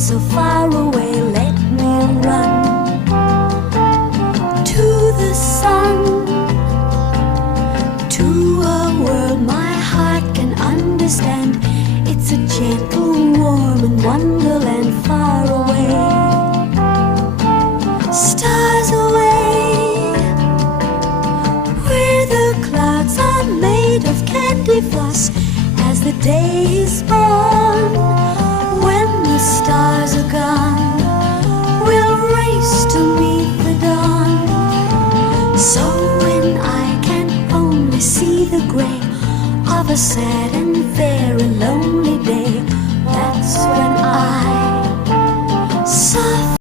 so far away, let me run to the sun, to a world my heart can understand. It's a gentle, warm and wonderland far away. Stars away, where the clouds are made of candy floss. As the day is born, when the stars are gone, we'll race to meet the dawn. So when I can only see the gray of a sad